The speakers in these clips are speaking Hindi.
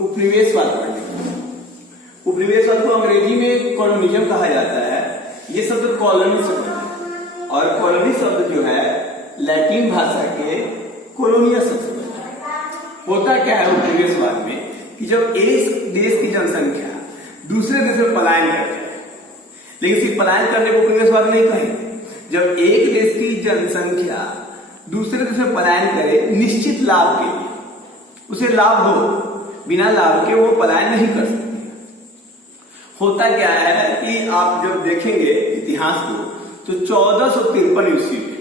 उपनिवेशवाद पढ़ने। उपनिवेशवाद को अंग्रेजी में कॉलोनिज्म कहा जाता है। ये शब्द कॉलोनी शब्द है और कॉलोनी शब्द जो है लैटिन भाषा के कोलोनिया शब्द से बना है। होता क्या है उपनिवेशवाद में कि जब एक देश की जनसंख्या दूसरे देश में पलायन करती है, लेकिन सिर्फ पलायन करने को उपनिवेशवाद नहीं कहेंगे। जब एक देश की जनसंख्या दूसरे देश में पलायन करे निश्चित लाभ के लिए, उसे लाभ हो, बिना लाभ के वो पलायन नहीं कर सकती। होता क्या है कि आप जब देखेंगे इतिहास को तो 1453 ईस्वी में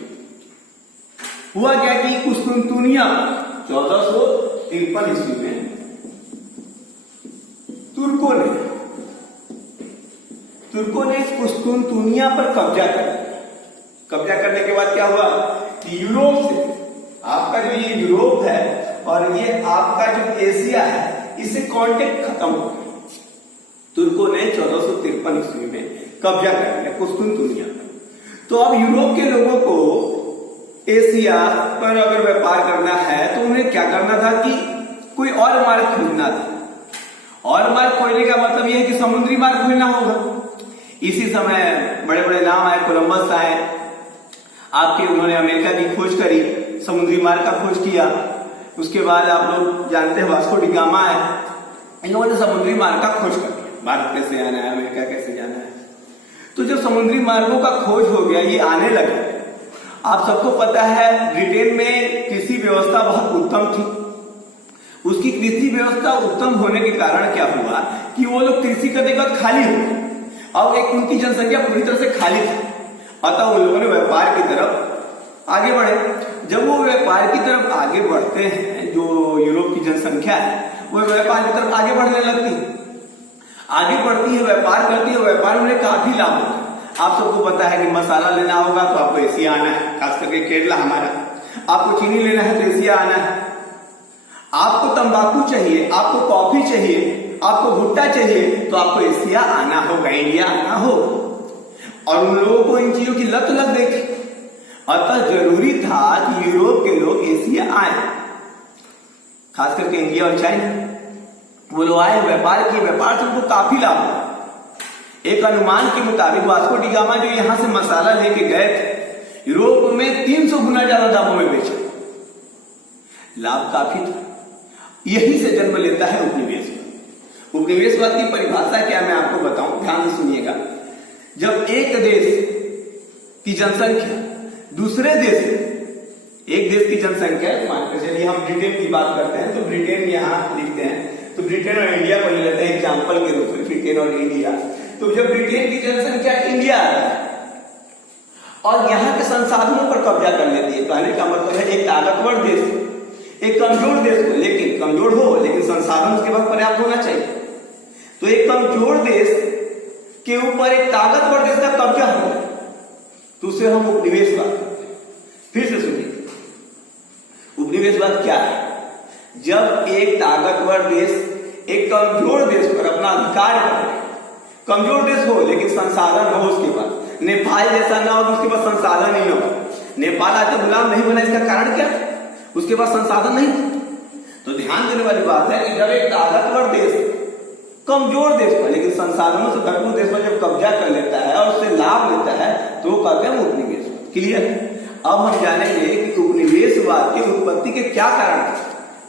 हुआ क्या कि कुस्तुनतुनिया 1453 ईस्वी में तुर्कों ने इस कुस्तुनतुनिया पर कब्जा कर लिया। कब्जा करने के बाद क्या हुआ कि यूरोप से, आपका जो ये यूरोप है और ये आपका जो एशिया है, इससे कांटेक्ट खत्म हो गया। तुर्कों ने 1453 ईस्वी में कब्जा कर लिया कुस्तुनतुनिया पर। तो अब यूरोप के लोगों को एशिया पर अगर व्यापार करना है तो उन्हें क्या करना था कि कोई और मार्ग खोजना था। और मार्ग खोजने का मतलब यह है कि समुद्री मार्ग खोजना होगा। इसी समय बड़े बड़े नाम आए, कोलंबस आए, आपके उन्होंने अमेरिका की खोज करी, समुद्री मार्ग का खोज किया। उसके बाद आप लोग जानते हैं वास्को डी गामा है, इन लोगों ने समुद्री मार्ग का खोज कर लिया, भारत कैसे आना है, अमेरिका कैसे जाना है। तो जब समुद्री मार्गों का खोज हो गया, ये आने लगा। आप सबको पता है ब्रिटेन में कृषि व्यवस्था बहुत उत्तम थी। उसकी कृषि व्यवस्था उत्तम होने के कारण क्या हुआ कि वो लोग कृषि करने के बाद खाली हो गए। अब एक उनकी जनसंख्या पूरी तरह से खाली थी, अतः उन लोगों ने व्यापार की तरफ आगे बढ़े। जब वो व्यापार की तरफ आगे बढ़ते हैं, जो यूरोप की जनसंख्या है वो व्यापार की तरफ आगे बढ़ने लगती है, आगे बढ़ती है, व्यापार करती है, व्यापार में काफी लाभ होता है। आप सबको पता है कि मसाला लेना होगा तो आपको एशिया आना है, खास करके केरला हमारा। आपको चीनी लेना है तो एशिया आना है। आपको तंबाकू चाहिए, आपको कॉफी चाहिए, आपको भुट्टा चाहिए तो आपको एशिया आना होगा, इंडिया आना हो। और उन लोगों को इन चीजों की लत लग गई थी, अतः जरूरी था कि यूरोप के लोग एशिया आए, खास करके इंडिया और चाइना। वो लोग आए, व्यापार किए, व्यापार से उनको काफी लाभ हुआ। एक अनुमान के मुताबिक वास्को डी गामा जो यहां से मसाला लेके गए थे, यूरोप में 300 गुना ज्यादा दामों में बेचे। लाभ काफी था। यही से जन्म लेता है उपनिवेशवाद। उपनिवेशवाद की परिभाषा क्या मैं आपको बताऊं, ध्यान से सुनिएगा। जब एक देश की जनसंख्या दूसरे देश, एक देश की जनसंख्या, मान के चलिए हम ब्रिटेन की बात करते हैं तो ब्रिटेन यहां लिखते हैं, तो ब्रिटेन और इंडिया को ले लेते हैं एग्जाम्पल के रूप में, ब्रिटेन और इंडिया। तो जब ब्रिटेन की जनसंख्या इंडिया आता है और यहाँ के संसाधनों पर कब्जा कर लेती है, कहने का मतलब है एक ताकतवर देश, एक कमजोर देश को, लेकिन कमजोर हो लेकिन संसाधन उसके पास पर्याप्त होना चाहिए। तो एक कमजोर देश के ऊपर एक ताकतवर देश का कब्जा हो गया तो उसे हम उपनिवेशवाद कहते हैं। फिर से सुनिए, उपनिवेशवाद क्या है? जब एक ताकतवर देश एक कमजोर देश पर अपना अधिकार करे, कमजोर देश हो लेकिन संसाधन हो उसके पास, नेपाल जैसा ना हो कि उसके पास संसाधन ही ना हो। नेपाल आज तक गुलाम नहीं बना, इसका कारण क्या था? उसके पास संसाधन नहीं था। तो ध्यान देने वाली बात है कि जब एक ताकतवर देश कमजोर देश पर लेकिन संसाधनों से भरपूर देश पर जब कब्जा कर लेता है और उससे लाभ लेता है तो वो कहते हैं उपनिवेशवाद। क्लियर? अब हम जानेंगे कि उपनिवेशवाद की उत्पत्ति के क्या कारण है,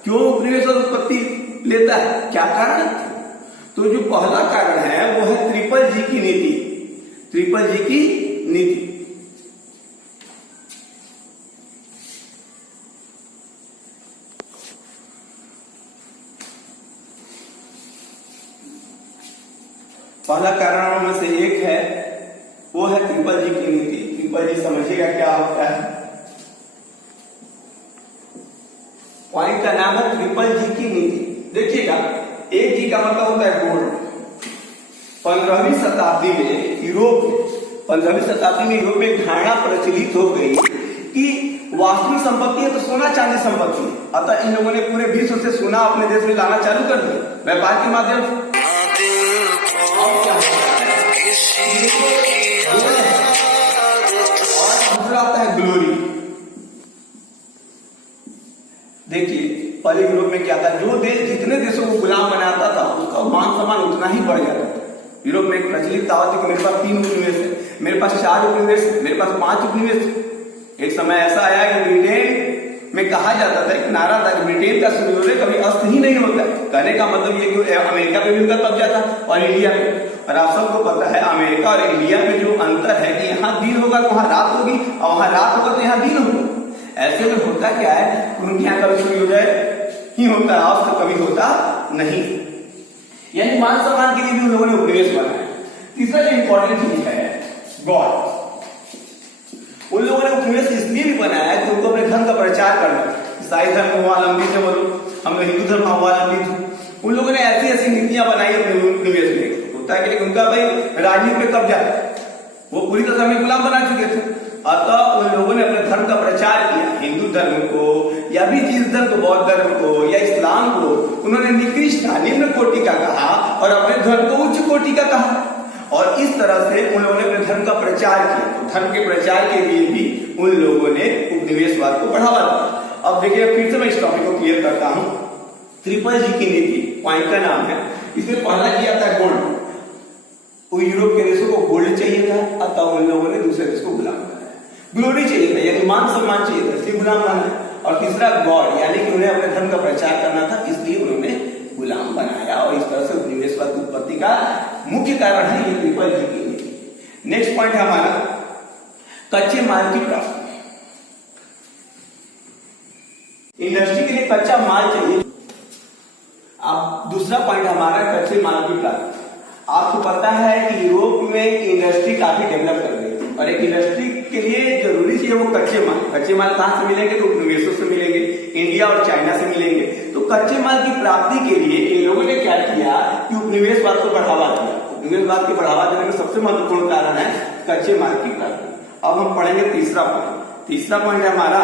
क्यों उपनिवेशवाद उत्पत्ति लेता है, क्या कारण है। तो जो पहला कारण है वो है ट्रिपल जी की नीति। ट्रिपल जी की नीति पहला कारणों में से एक है, वो है ट्रिपल जी की नीति। ट्रिपल जी समझिएगा क्या होता है। पॉइंट का नाम है ट्रिपल जी की नीति। देखिएगा, एक जी का मतलब होता है गोल्ड। 15वीं शताब्दी में यूरोप में एक धारणा प्रचलित हो गई कि वास्तविक संपत्ति है तो सोना चांदी संपत्ति है, अतः इन लोगों ने पूरे विश्व से सोना अपने देश में लाना चालू कर दिया व्यापार के माध्यम से। और दूसरा आता है ग्लोरी। देखिए पहले यूरोप में क्या था, जो देश जितने देशों को गुलाम बना सम्मान उतना ही बढ़ जाता था। यूरोप में एक प्रचलित कहावत है कि मेरे पास 3 उपनिवेश है, मेरे पास 4 उपनिवेश है, मेरे पास 5 उपनिवेश है। एक समय ऐसा आया कि ब्रिटेन में कहा जाता था, एक नारा था कि ब्रिटेन का सूर्योदय कभी अस्त ही नहीं होता है। कहने का मतलब ये कि अमेरिका पे भी उनका कब्जा था और इंडिया में। और आप सबको पता है अमेरिका और इंडिया में जो अंतर है कि यहाँ दिन होगा तो वहां रात होगी, और वहां रात होगा तो यहाँ दिन होगा। ऐसे में होता क्या है, उनके यहाँ कभी सूर्योदय ही होता है, अस्त कभी होता नहीं। यानी मान सम्मान के लिए भी उन लोगों ने उपनिवेश बनाया। तीसरा जो इंपॉर्टेंट चीज है गॉड, उन लोगों ने उपनिवेश इसलिए भी बनाया कि उनको अपने धर्म का प्रचार करना। ईसाई धर्म अवलंबी थे वो लोग, हम लोग हिंदू धर्म अवलंबी थे। उन लोगों ने ऐसी ऐसी नीतियां बनाई अपने उपनिवेश में, होता है कि उनका भाई राजनीति पे कब्जा, वो पूरी तरह से गुलाम बना चुके थे। अतः उन लोगों ने अपने धर्म का प्रचार किया। हिंदू धर्म को या भी जिस धर्म को, बौद्ध धर्म को या इस्लाम को उन्होंने निकृष्ट निम्न कोटि का कहा और अपने धर्म को उच्च कोटि का कहा। और इस तरह से उन लोगों ने अपने धर्म का प्रचार किया। तो धर्म के प्रचार के लिए भी उन लोगों ने उपनिवेशवाद को बढ़ावा दिया। अब देखिए फिर से मैं इस टॉपिक को क्लियर करता हूं। ट्रिपल जी की नीति पॉइंट का नाम है। इसमें पहला किया था गोल्ड। वो यूरोप के देशों को गोल्ड चाहिए था, अतः उन लोगों ने दूसरे देश को गुलाम बनाया। ग्लोरी चाहिए था, यानी मान सम्मान चाहिए था, इसलिए गुलाम बनाया। और तीसरा गॉड, यानी कि उन्हें अपने धर्म का प्रचार करना था, इसलिए उन्होंने गुलाम बनाया। और इस तरह से उपनिवेशवाद की उत्पत्ति का मुख्य कारण है ये ट्रिपल जी की नीति। नेक्स्ट पॉइंट है हमारा कच्चे माल की प्राप्ति। इंडस्ट्री के लिए कच्चा माल चाहिए। अब दूसरा पॉइंट हमारा कच्चे माल की प्राप्ति। आपको पता है कि यूरोप में इंडस्ट्री काफी डेवलप कर गई और एक इंडस्ट्री के लिए जरूरी चाहिए वो कच्चे माल। कच्चे माल कहां से मिलेंगे? तो उपनिवेशों से मिलेंगे, इंडिया और चाइना से मिलेंगे। तो कच्चे माल की प्राप्ति के लिए इन लोगों ने क्या किया कि उपनिवेशवाद को बढ़ावा दिया। उपनिवेशवाद को बढ़ावा देने में सबसे महत्वपूर्ण कारण है कच्चे माल की प्राप्ति। अब हम पढ़ेंगे तीसरा पॉइंट। तीसरा पॉइंट है हमारा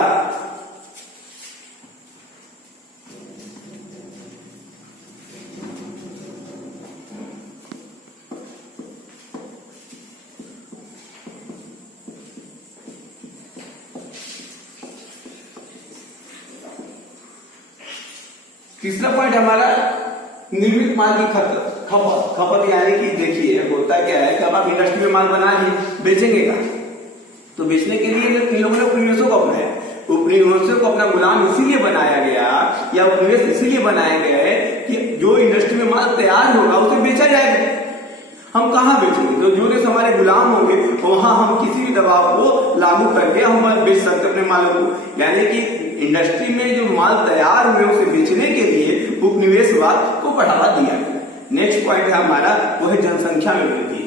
निर्मित माल की खपत यानी कि देखिए होता क्या है कि अब आप इंडस्ट्री में माल बना लिए, बेचेंगे का, तो बेचने के लिए इन लोगों ने उपनिवेशों को अपनाया। उपनिवेशों को अपना गुलाम इसीलिए बनाया गया या उपनिवेश इसीलिए बनाए गए कि जो इंडस्ट्री में माल तैयार होगा उसे बेचा जाएगा। हम कहाँ बेचेंगे? तो जो देश हमारे गुलाम होंगे वहां हम किसी भी दबाव को लागू करके हम बेच सकते अपने मालों को। यानी कि इंडस्ट्री में जो माल तैयार हुए उसे बेचने के लिए उपनिवेशवाद को बढ़ावा दिया गया। नेक्स्ट पॉइंट है हमारा वो है जनसंख्या में वृद्धि।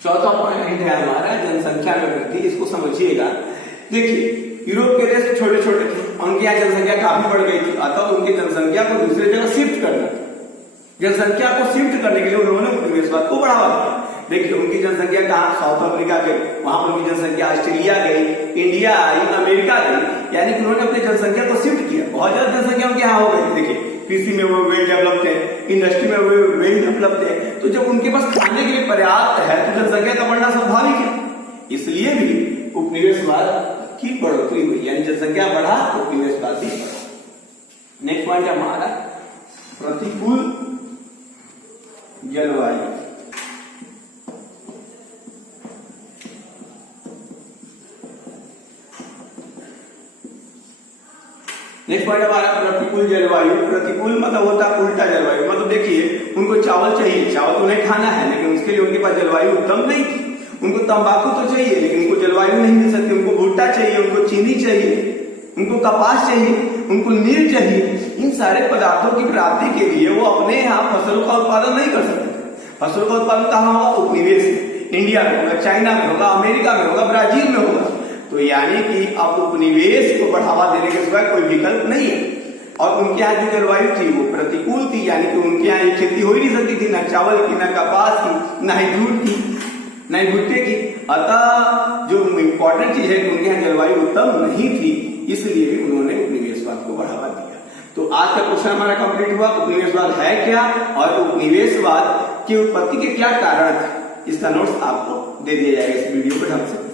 चौथा पॉइंट है हमारा जनसंख्या में वृद्धि। इसको समझिएगा। देखिए यूरोप के देश छोटे छोटे थे, उनकी यहाँ जनसंख्या काफी बढ़ गई थी, अतः उनकी जनसंख्या को दूसरी जगह शिफ्ट करना। जनसंख्या को शिफ्ट करने के लिए उन्होंने उपनिवेशवाद को बढ़ावा दिया। देखिए उनकी जनसंख्या कहाँ? साउथ अफ्रीका गई, वहां पर उनकी जनसंख्या ऑस्ट्रेलिया गई, इंडिया आई, अमेरिका गई। यानी कि उन्होंने अपनी जनसंख्या को शिफ्ट किया। बहुत ज्यादा जनसंख्या उनके यहाँ हो गई। देखिए कृषि में वो वेल डेवलप्ड है, इंडस्ट्री में वो वेल डेवलप्ड है। तो जब उनके पास खाने के लिए पर्याप्त है तो जनसंख्या का बढ़ना स्वाभाविक है। इसलिए भी उपनिवेशवाद की बढ़ोतरी हुई, यानी जनसंख्या बढ़ा तो उपनिवेशवाद भी बढ़ा। नेक्स्ट पॉइंट है हमारा प्रतिकूल जलवायु। नेक्स्ट पॉइंट हमारा प्रतिकूल जलवायु। प्रतिकूल मतलब होता है उल्टा जलवायु। मतलब देखिए उनको चावल चाहिए, चावल उन्हें खाना है, लेकिन उसके लिए उनके पास जलवायु उत्तम नहीं थी। उनको तंबाकू तो चाहिए लेकिन उनको जलवायु नहीं मिल सकती। उनको भुट्टा चाहिए, उनको चीनी चाहिए, उनको कपास चाहिए, उनको नील चाहिए। इन सारे पदार्थों की प्राप्ति के लिए वो अपने यहाँ फसलों का उत्पादन नहीं कर सकते। फसलों का उत्पादन कहाँ होगा? उपनिवेश में, इंडिया में होगा, चाइना में होगा, अमेरिका में होगा, ब्राजील में होगा। तो यानी कि अब उपनिवेश को बढ़ावा देने के सिवाय कोई विकल्प नहीं है। और उनके यहाँ जो जलवायु थी वो प्रतिकूल थी, यानी कि उनके यहाँ ये खेती हो ही नहीं सकती थी, ना चावल की, ना कपास की, ना ही जूट की, ना ही भुट्टे की। अतः जो इम्पोर्टेंट चीज है कि उनके यहाँ जलवायु उत्तम नहीं थी, इसलिए भी उन्होंने उपनिवेशवाद को बढ़ावा दिया। तो आज का क्वेश्चन हमारा कंप्लीट हुआ। उपनिवेशवाद है क्या और उपनिवेशवाद की उत्पत्ति के क्या कारण थे? इसका नोट्स आपको दे दिया जाएगा इस वीडियो के ढंग से।